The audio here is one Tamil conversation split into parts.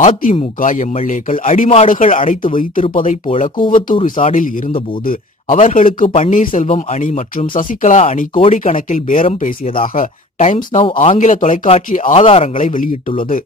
அதிமுக எம்எல்ஏக்கள் அடிமாடுகள் அடைத்து வைத்திருப்பதைப் போல கூவத்தூர் ரிசார்டில் இருந்தபோது அவர்களுக்கு பன்னீர்செல்வம் அணி மற்றும் சசிகலா அணி கோடிக்கணக்கில் பேரம் பேசியதாக டைம்ஸ் நவ் ஆங்கில தொலைக்காட்சி ஆதாரங்களை வெளியிட்டுள்ளது.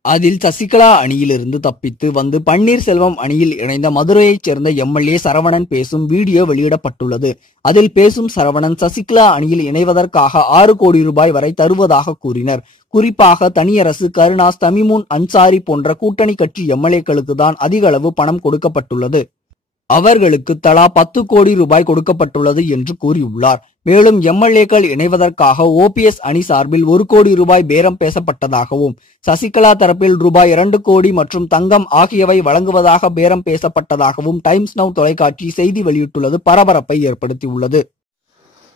அதில் சசிகலா அணியிலிருந்து தப்பித்து வந்து பன்னீர்செல்வம் அணியில் இணைந்த மதுரையைச் சேர்ந்த எம்எல்ஏ சரவணன் பேசும் வீடியோ வெளியிடப்பட்டுள்ளது. அதில் பேசும் சரவணன் சசிகலா அணியில் இணைவதற்காக ஆறு கோடி ரூபாய் வரை தருவதாக கூறினர். குறிப்பாக தனியரசு கருணாஸ் தமிமுன் அன்சாரி போன்ற கூட்டணி கட்சி எம்எல்ஏக்களுக்கு தான் அதிக அளவு பணம் கொடுக்கப்பட்டுள்ளது. அவர்களுக்கு தலா பத்து கோடி ரூபாய் கொடுக்கப்பட்டுள்ளது என்று கூறியுள்ளார். மேலும் எம்எல்ஏக்கள் இணைவதற்காக ஓபிஎஸ் அணி சார்பில் ஒரு கோடி ரூபாய் பேரம் பேசப்பட்டதாகவும் சசிகலா தரப்பில் ரூபாய் இரண்டு கோடி மற்றும் தங்கம் ஆகியவை வழங்குவதாக பேரம் பேசப்பட்டதாகவும் டைம்ஸ் நவ் தொலைக்காட்சி செய்தி வெளியிட்டுள்ளது. பரபரப்பை ஏற்படுத்தியுள்ளது.